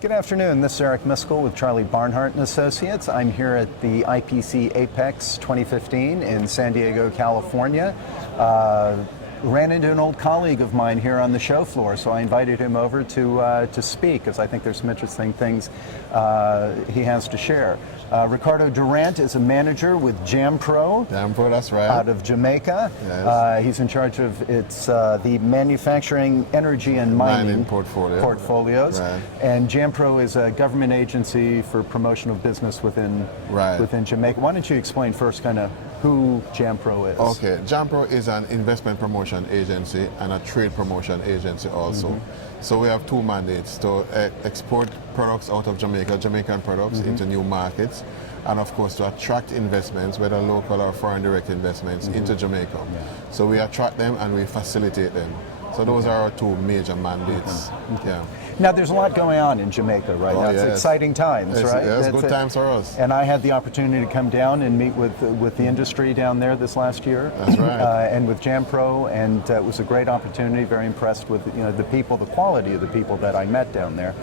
Good afternoon. This is Eric Miscoll with Charlie Barnhart and Associates. I'm here at the IPC APEX 2015 in San Diego, California. Ran into an old colleague of mine here on the show floor, so I invited him over to speak, because I think there's some interesting things he has to share. Ricardo Durant is a manager with JAMPRO. JAMPRO, that's right. Out of Jamaica. Yes. He's in charge of the manufacturing, energy, and mining portfolios. Right. And JAMPRO is a government agency for promotion of business within Jamaica. Why don't you explain first kind of who JAMPRO is? Okay, JAMPRO is an investment promotion agency and a trade promotion agency also. So we have two mandates: to export products out of Jamaica, Jamaican products, into new markets, and of course to attract investments, whether local or foreign direct investments, into Jamaica. So we attract them and we facilitate them. So those are our two major mandates. Yeah. Now there's a lot going on in Jamaica right now. It's exciting times, right? It's good times for us. And I had the opportunity to come down and meet with the industry down there this last year. That's right. And with JAMPRO, and it was a great opportunity. Very impressed with the people, the quality of the people that I met down there.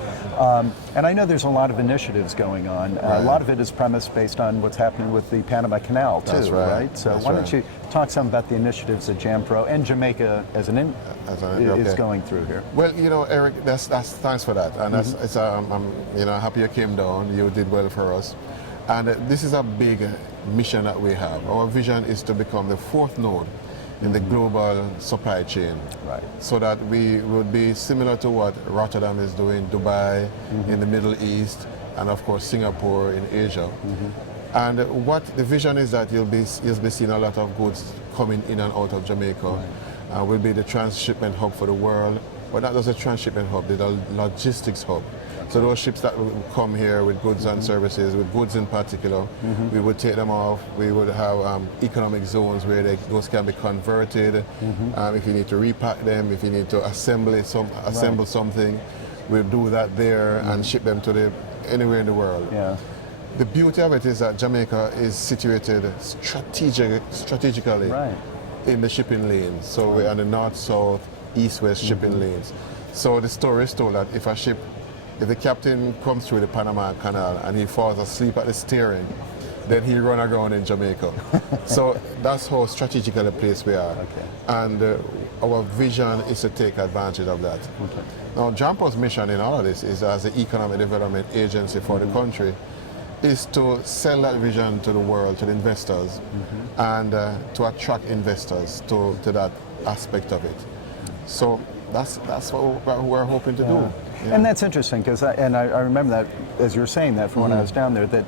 And I know there's a lot of initiatives going on. A lot of it is premised based on what's happening with the Panama Canal too, That's right? So why don't you talk some about the initiatives that JAMPRO and Jamaica is going through here? Well, Eric, that's thanks for that, and I'm happy you came down. You did well for us, and this is a big mission that we have. Our vision is to become the fourth node in the global supply chain, so that we would be similar to what Rotterdam is doing, Dubai, in the Middle East, and of course Singapore in Asia. And what the vision is that you'll be seeing a lot of goods coming in and out of Jamaica. Will be the transshipment hub for the world, but not just a transshipment hub, the logistics hub. So those ships that will come here with goods and services, with goods in particular, we would take them off. We would have economic zones where those can be converted. If you need to repack them, if you need to assemble something, we'll do that there and ship them to anywhere in the world. The beauty of it is that Jamaica is situated strategically in the shipping lanes. So we're on the north, south, east, west shipping lanes. So the story is told that if the captain comes through the Panama Canal and he falls asleep at the steering, then he run aground in Jamaica. So that's how strategically placed we are. And our vision is to take advantage of that. Now, JAMPRO's mission in all of this is, as the economic development agency for the country, is to sell that vision to the world, to the investors, and to attract investors to that aspect of it. So that's what we're hoping to do. And that's interesting, because I remember that, as you were saying that from when I was down there, that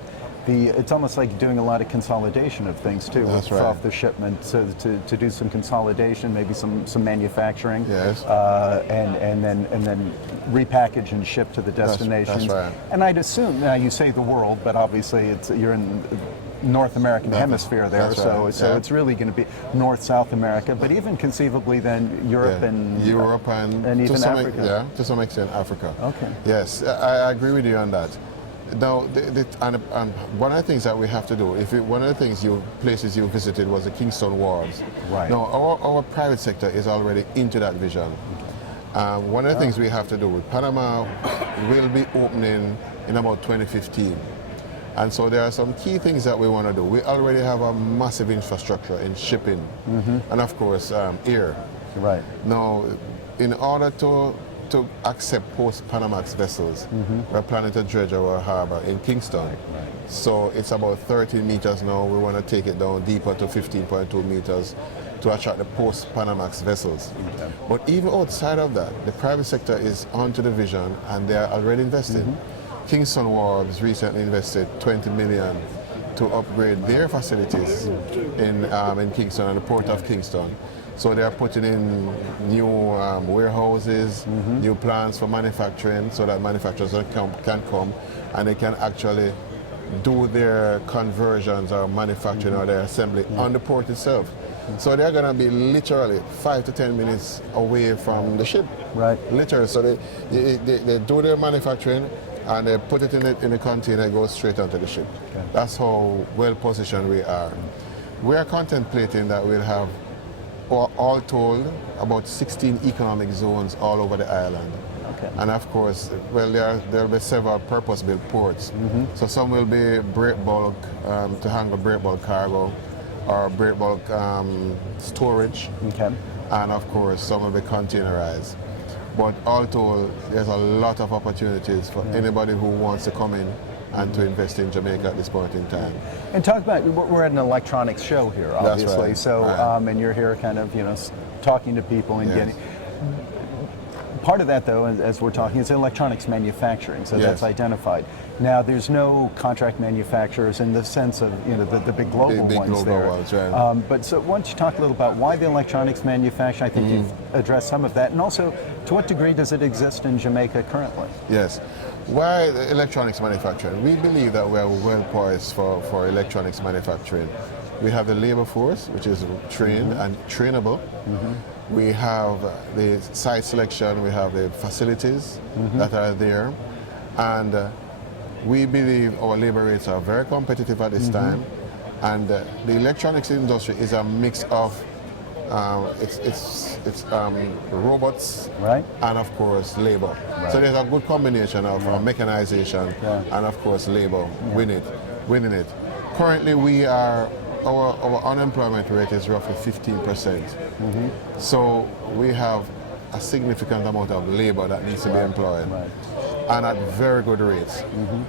it's almost like doing a lot of consolidation of things too, off the shipment, so to do some consolidation, maybe some manufacturing, and then repackage and ship to the destinations. And I'd assume, now you say the world, but obviously you're in North American hemisphere there, so it's really going to be North, South America, but even conceivably then Europe and even Africa. To some extent Africa. Yes, I agree with you on that. Now, one of the things that we have to do, one of the places you visited was the Kingston Wharves. Now, our private sector is already into that vision. One of the things we have to do with Panama will be opening in about 2015. And so there are some key things that we want to do. We already have a massive infrastructure in shipping and of course air. Now, in order to accept post-Panamax vessels, we're planning to dredge our harbor in Kingston. So it's about 13 meters now. We want to take it down deeper to 15.2 meters to attract the post-Panamax vessels. But even outside of that, the private sector is onto the vision and they are already investing. Kingston Wharves recently invested $20 million to upgrade their facilities in Kingston and the Port of Kingston. So they are putting in new warehouses, new plants for manufacturing, so that manufacturers can come and they can actually do their conversions or manufacturing or their assembly on the port itself. So they're going to be literally 5 to 10 minutes away from the ship. Literally. So they do their manufacturing and they put it in the container and go straight onto the ship. That's how well positioned we are. We are contemplating that we'll have, all told, about 16 economic zones all over the island. Okay. And of course, well, there'll be several purpose-built ports. So some will be break bulk to handle break bulk cargo, or break bulk storage. Okay. And of course, some will be containerized. But all told, there's a lot of opportunities for anybody who wants to come in and to invest in Jamaica at this point in time. And talk about, we're at an electronics show here, obviously. That's right. So, and you're here kind of, talking to people and getting. Part of that, though, as we're talking, is electronics manufacturing. So that's identified. Now, there's no contract manufacturers in the sense of the big global ones there. Ones, right. But so, why don't you talk a little about why the electronics manufacturing? I think you've addressed some of that, and also, to what degree does it exist in Jamaica currently? Yes. Why the electronics manufacturing? We believe that we are well poised for electronics manufacturing. We have the labor force, which is trained and trainable. We have the site selection, we have the facilities that are there, and we believe our labor rates are very competitive at this time. And the electronics industry is a mix of robots, right, and of course labor. Right. So there's a good combination of mechanization and of course labor winning it. Currently, we are our unemployment rate is roughly 15%. So we have a significant amount of labor that needs to be employed, and at very good rates.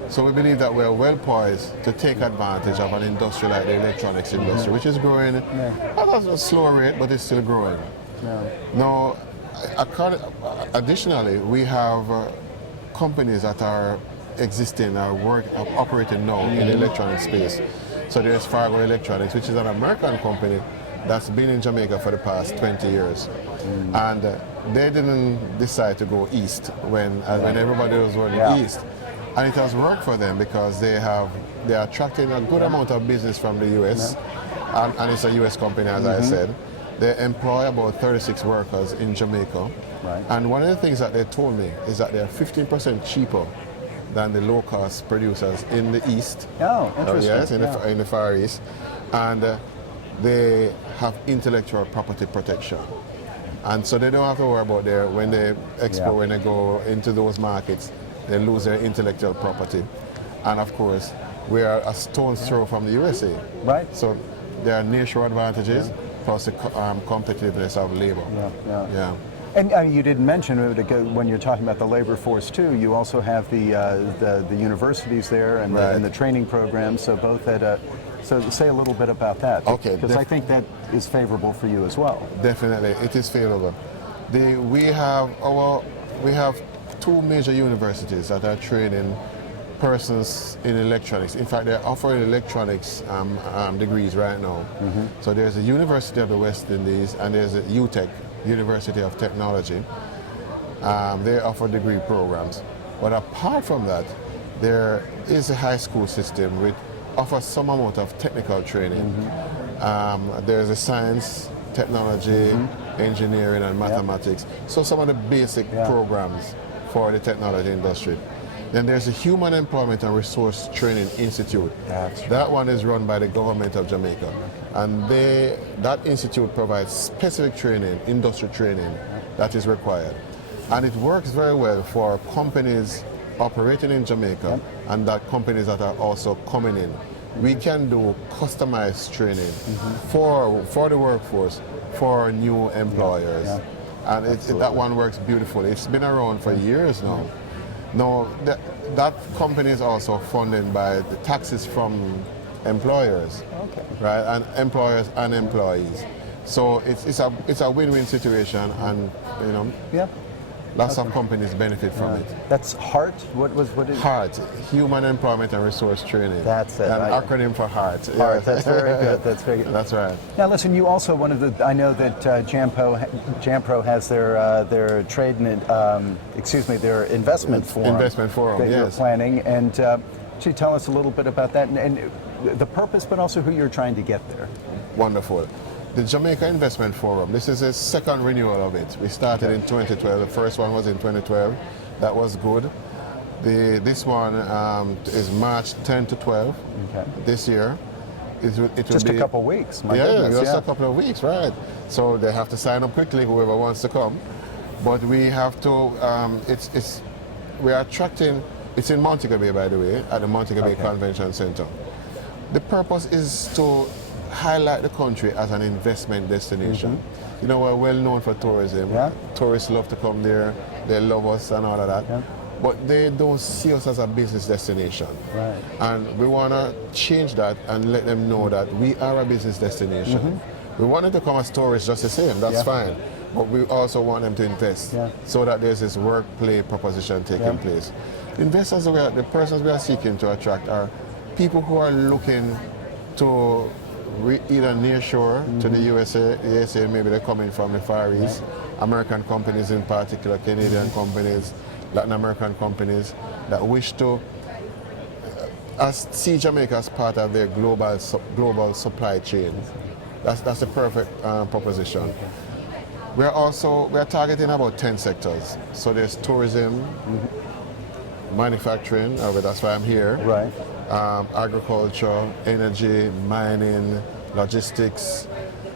So we believe that we're well poised to take advantage of an industry like the electronics industry, which is growing at a slower rate, but it's still growing. Now, additionally, we have companies that are existing, are operating now in the electronic space. So there's Fargo Electronics, which is an American company that's been in Jamaica for the past 20 years. And they didn't decide to go east when everybody was going east. And it has worked for them because they are attracting a good amount of business from the US. And it's a US company, as I said. They employ about 36 workers in Jamaica. And one of the things that they told me is that they're 15% cheaper than the low-cost producers in the East. Oh, interesting. Yes, in the Far East. And they have intellectual property protection. And so they don't have to worry about when they export, when they go into those markets, they lose their intellectual property. And of course, we are a stone's throw from the USA. Right. So there are nearshore advantages plus the competitiveness of labor. And you didn't mention, when you're talking about the labor force too, you also have the universities there and, and the training programs, so both at so say a little bit about that. Okay. Because I think that is favorable for you as well. Definitely, it is favorable. We have two major universities that are training persons in electronics. In fact, they're offering electronics degrees right now. So there's the University of the West Indies and there's the UTech, University of Technology. They offer degree programs. But apart from that, there is a high school system which offers some amount of technical training. There's a science, technology, engineering, and mathematics. So some of the basic programs for the technology industry. Then there's the Human Employment and Resource Training Institute. That one is run by the government of Jamaica. And that institute provides specific training, industry training that is required. And it works very well for companies operating in Jamaica and that companies that are also coming in. We can do customized training for the workforce, for new employers. And that one works beautifully. It's been around for years now. Now, that company is also funded by the taxes from employers, right? And employers and employees. So it's a win-win situation, and lots of companies benefit from it. That's HEART? What is HEART, Human Employment and Resource Training. That's it. An acronym for HEART. HEART, that's very good. That's very good. That's right. Now listen, you also I know that JAMPRO has their trade and their investment forum. Investment forum, that you're planning, and could you tell us a little bit about that and the purpose, but also who you're trying to get there? Wonderful. The Jamaica Investment Forum, this is a second renewal of it. We started in 2012. The first one was in 2012. That was good. This one is March 10 to 12 this year. Just a couple of weeks. My goodness, just a couple of weeks, right. So they have to sign up quickly, whoever wants to come. but we have to. We are attracting. It's in Montego Bay, by the way, at the Montego Bay Convention Center. The purpose is to highlight the country as an investment destination. You know, we're well known for tourism. Yeah. Tourists love to come there. They love us and all of that. Yeah. But they don't see us as a business destination. Right. And we want to change that and let them know that we are a business destination. We want them to come as tourists just the same, that's fine. But we also want them to invest so that there's this work-play proposition taking place. Investors, the persons we are seeking to attract are people who are looking to either nearshore to the USA, maybe they're coming from the Far East, American companies in particular, Canadian companies, Latin American companies that wish to see Jamaica as part of their global supply chain. That's the perfect proposition. We're targeting about 10 sectors. So there's tourism, manufacturing, that's why I'm here. Right. Agriculture, energy, mining, logistics,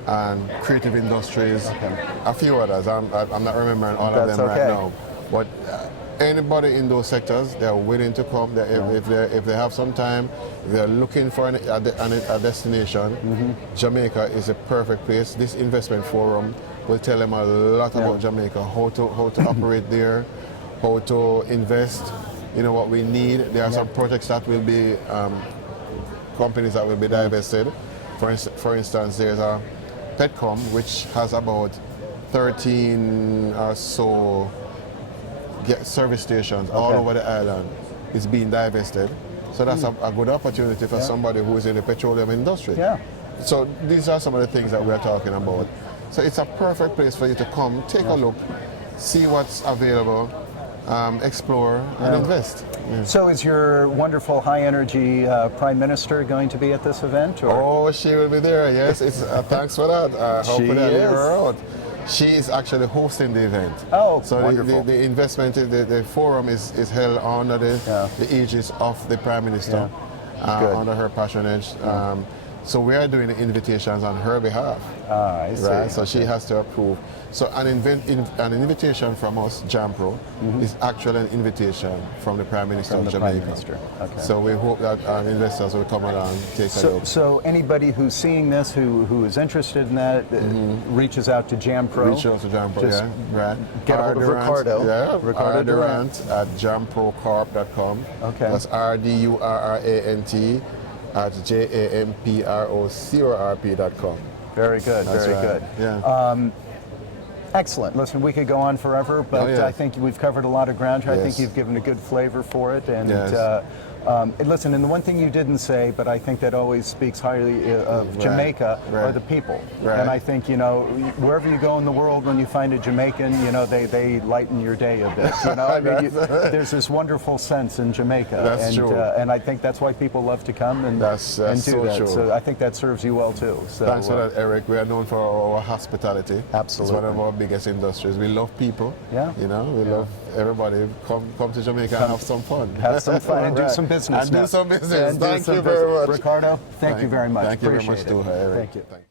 and creative industries. A few others. I'm not remembering all of them right now. But anybody in those sectors, they're willing to come. If they have some time, if they're looking for a destination, Jamaica is a perfect place. This investment forum will tell them a lot about Jamaica, how to operate there, how to invest, you know, what we need. There are some projects that will be, companies that will be divested. For instance, there's a Petcom, which has about 13 or so service stations all over the island. Is being divested. So that's a good opportunity for somebody who is in the petroleum industry. So these are some of the things that we're talking about. So it's a perfect place for you to come, take a look, see what's available, explore and invest. So is your wonderful high-energy Prime Minister going to be at this event? Or? Oh, she will be there, yes. Thanks for that. Hopefully I leave her out. She is actually hosting the event. Oh, so wonderful. The investment, the forum is held under the aegis of the Prime Minister, under her patronage. So we are doing the invitations on her behalf. I see. Right? So she has to approve. So an invitation from us, JAMPRO, is actually an invitation from the Prime Minister of Jamaica. So we hope that investors will come along and take a look. So anybody who's seeing this, who is interested in that, reaches out to JAMPRO. Reach out to JAMPRO, right. Get hold of Ricardo. Yeah, Ricardo Durant at jamprocorp.com. Okay. That's RDURRANT at JAMPROCORP.com. Very good, very good. Yeah. Excellent. Listen, we could go on forever, but I think we've covered a lot of ground here. I think you've given a good flavor for it. And listen, and the one thing you didn't say, but I think that always speaks highly of Jamaica, are the people. And I think, you know, wherever you go in the world, when you find a Jamaican, you know, they lighten your day a bit. You know, I mean, there's this wonderful sense in Jamaica. That's true. And I think that's why people love to come and do that. So I think that serves you well too. So, thanks for that, Eric. We are known for our hospitality. Absolutely. It's one of our biggest industries. We love people. Yeah. You know, we love everybody. Come to Jamaica and have some fun. Have some fun and do some business. And do some business. Thank you very much. Ricardo, thank you very much. Thank you very much too, Eric. Thank you.